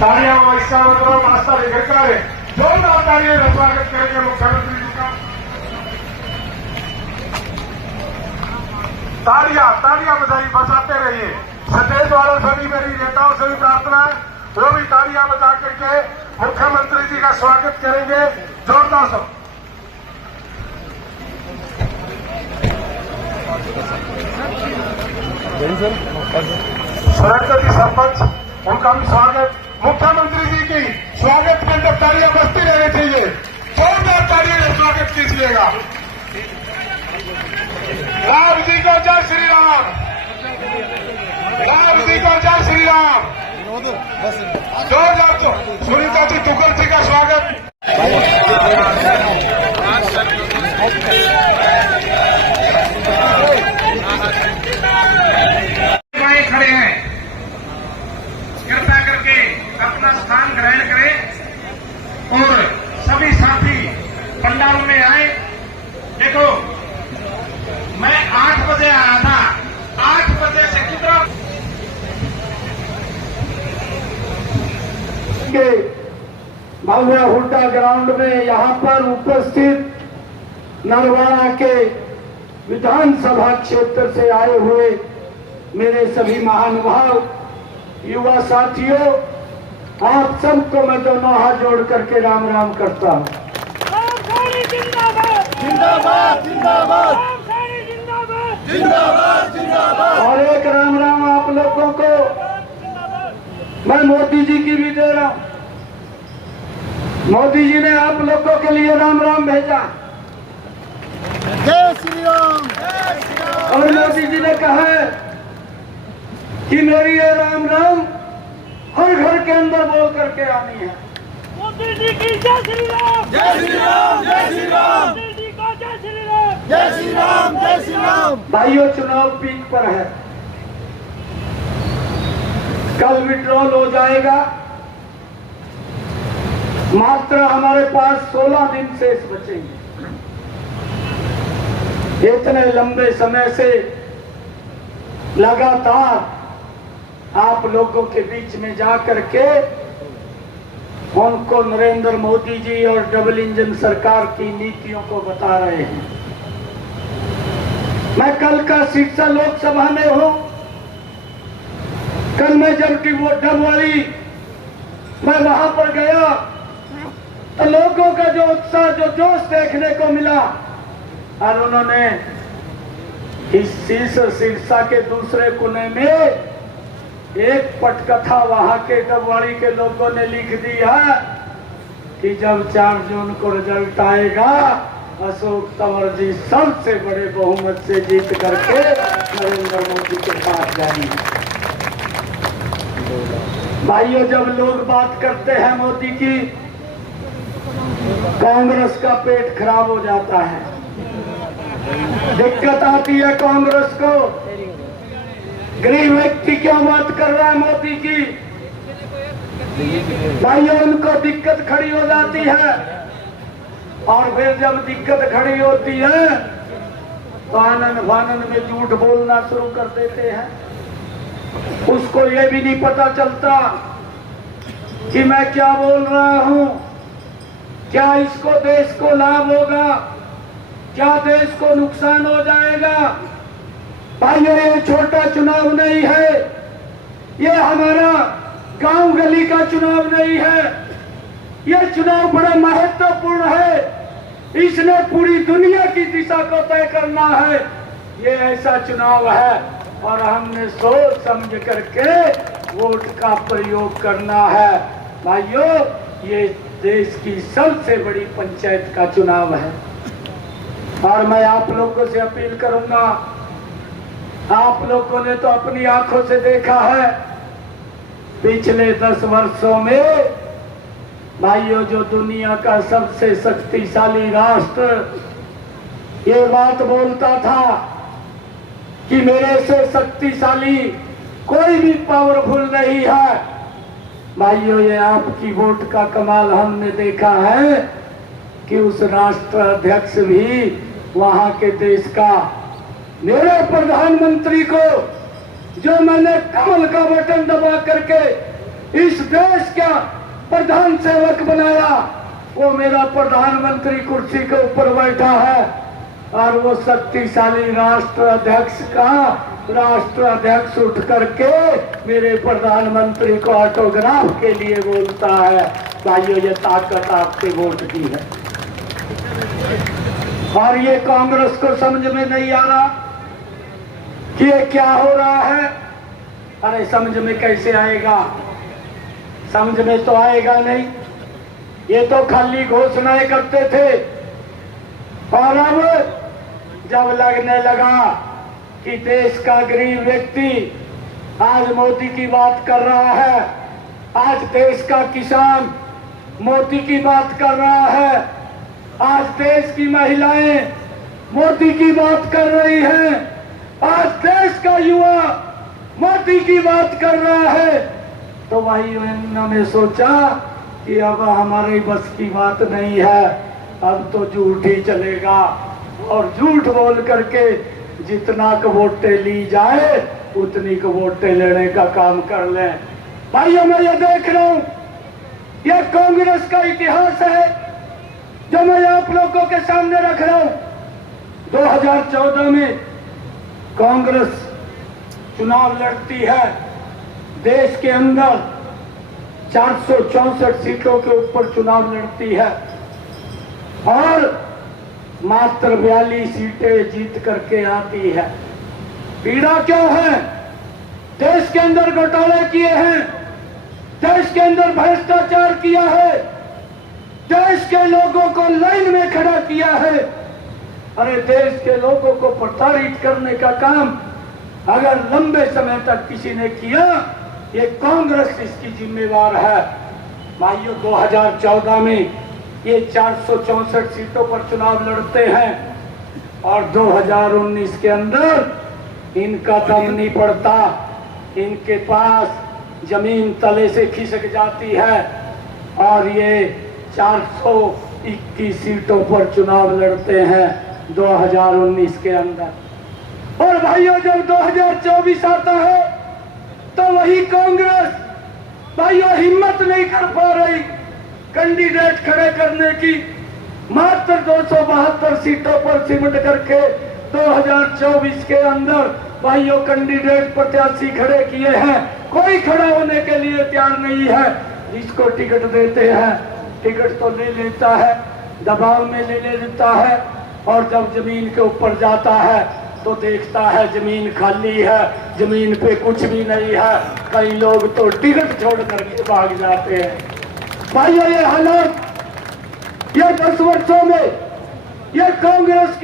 तालियां इसका मतलब मास्टर लेकर करें जोरदार तालियां स्वागत करेंगे मुख्यमंत्री जी का। तालियां बजाते रहिए। स्टेज वालों से भी मेरी नेताओं से भी प्रार्थना है, वो भी तालियां बजा करके मुख्यमंत्री जी का स्वागत करेंगे जोरदार से। सुरेंद्र जी सरपंच, उनका भी स्वागत। मुख्यमंत्री जी की स्वागत के अंदर तालियां बजती रहनी चाहिए, जोरदार तालियां स्वागत कीजिएगा। राम जी को जय श्री राम, राम जी को जय श्री राम। जोरदार सुनीता जी टुकर जी का स्वागत। खड़े हैं, कृपया करके अपना स्थान ग्रहण करें और सभी साथी पंडाल में आए। देखो, मैं 8 बजे आया था, 8 बजे से कितना के भव्य हुड्डा ग्राउंड में यहाँ पर उपस्थित नरवाड़ा के विधानसभा क्षेत्र से आए हुए मेरे सभी महानुभाव युवा साथियों, आप सबको मैं दोनों हाथ जोड़ करके राम राम करता हूँ। जिंदाबाद जिंदाबाद जिंदाबाद जिंदाबाद। और एक राम राम आप लोगों को मैं मोदी जी की भी दे रहा हूँ। मोदी जी ने आप लोगों के लिए राम राम भेजा। जय श्री राम, जय श्री राम। और मोदी जी ने कहा है कि मेरी ये राम राम हर घर के अंदर बोल करके आनी है। मोदी जी की जय श्री राम, जय श्री राम, जय श्री राम। मोदी जी का जय श्री राम, जय श्री राम, जय श्री राम। भाइयों, चुनाव पीक पर है, कल विड्रॉल हो जाएगा। मात्र हमारे पास 16 दिन शेष बचेंगे। इतने लंबे समय से लगातार आप लोगों के बीच में जा करके उनको नरेंद्र मोदी जी और डबल इंजन सरकार की नीतियों को बता रहे हैं। मैं कल का सिरसा लोकसभा में हूं। कल मैं जबकि वो डबवाली मैं वहां पर गया तो लोगों का जो उत्साह, जो जोश देखने को मिला, और उन्होंने इस सिरसा के दूसरे कोने में एक पटकथा वहां के डबवाड़ी के लोगों ने लिख दी है कि जब 4 जून को रिजल्ट आएगा, अशोक तंवर जी सबसे बड़े बहुमत से जीत करके नरेंद्र मोदी के पास जाएंगे। भाइयों, जब लोग बात करते हैं मोदी की, कांग्रेस का पेट खराब हो जाता है, दिक्कत आती है कांग्रेस को। गरीब व्यक्ति क्यों बात कर रहा है मोदी की? भाइयों, उनको दिक्कत खड़ी हो जाती है, और फिर जब दिक्कत खड़ी होती है तो आनंद फानंद में झूठ बोलना शुरू कर देते हैं। उसको ये भी नहीं पता चलता कि मैं क्या बोल रहा हूं, क्या इसको देश को लाभ होगा, क्या देश को नुकसान हो जाएगा। भाइयों, ये छोटा चुनाव नहीं है, ये हमारा गांव गली का चुनाव नहीं है, ये चुनाव बड़ा महत्वपूर्ण है। इसने पूरी दुनिया की दिशा को तय करना है। ये ऐसा चुनाव है और हमने सोच समझ करके वोट का प्रयोग करना है। भाइयों, ये देश की सबसे बड़ी पंचायत का चुनाव है और मैं आप लोगों से अपील करूंगा, आप लोगों ने तो अपनी आंखों से देखा है पिछले 10 वर्षों में, भाइयों, जो दुनिया का सबसे शक्तिशाली राष्ट्र ये बात बोलता था कि मेरे से शक्तिशाली कोई भी पावरफुल नहीं है। भाइयों, ये आपकी वोट का कमाल हमने देखा है कि उस राष्ट्र अध्यक्ष भी वहां के देश का मेरे प्रधानमंत्री को जो मैंने कमल का बटन दबा करके इस देश का प्रधान सेवक बनाया, वो मेरा प्रधानमंत्री कुर्सी के ऊपर बैठा है और वो शक्तिशाली राष्ट्राध्यक्ष का राष्ट्राध्यक्ष उठ करके मेरे प्रधानमंत्री को ऑटोग्राफ के लिए बोलता है। भाइयों, ये ताकत आपके वोट की है। और ये कांग्रेस को समझ में नहीं आ रहा कि ये क्या हो रहा है। अरे समझ में कैसे आएगा, समझ में तो आएगा नहीं। ये तो खाली घोषणाएं करते थे और अब जब लगने लगा कि देश का गरीब व्यक्ति आज मोदी की बात कर रहा है, आज देश का किसान मोदी की बात कर रहा है, आज देश की महिलाएं मोदी की बात कर रही हैं, आज देश का युवा मोदी की बात कर रहा है, तो वही उन्होंने सोचा कि अब हमारी बस की बात नहीं है, अब तो झूठ ही चलेगा और झूठ बोल करके जितना को वोटें ली जाए उतनी को वोटें लेने का काम कर लें। भाइयों, मैं ये देख रहा हूं, यह कांग्रेस का इतिहास है जो मैं आप लोगों के सामने रख रहा हूं। 2014 में कांग्रेस चुनाव लड़ती है, देश के अंदर 464 सीटों के ऊपर चुनाव लड़ती है और मात्र 42 सीटें जीत करके आती है। पीड़ा क्यों है? देश के अंदर घोटाले किए हैं, देश के अंदर भ्रष्टाचार किया है, देश के लोगों को लाइन में खड़ा किया है। अरे देश के लोगों को प्रताड़ित करने का काम अगर लंबे समय तक किसी ने किया, ये कांग्रेस इसकी जिम्मेवार है। भाइयों, 2014 में ये 464 सीटों पर चुनाव लड़ते हैं और 2019 के अंदर इनका दम नहीं पड़ता, इनके पास जमीन तले से खिसक जाती है और ये 421 सीटों पर चुनाव लड़ते हैं 2019 के अंदर। और भाइयों, जब 2024 आता है तो वही कांग्रेस भाइयों हिम्मत नहीं कर पा रही कैंडिडेट खड़े करने की। मात्र 272 सीटों पर सिमट करके 2024 के अंदर भाइयों कैंडिडेट प्रत्याशी खड़े किए हैं। कोई खड़ा होने के लिए तैयार नहीं है। जिसको टिकट देते हैं टिकट तो ले लेता है, दबाव में ले लेता है और जब जमीन के ऊपर जाता है तो देखता है जमीन खाली है, जमीन पे कुछ भी नहीं है। कई लोग तो टिकट छोड़ करके भाग जाते हैं। भाइयों, ये हालात ये 10 वर्षों में ये कांग्रेस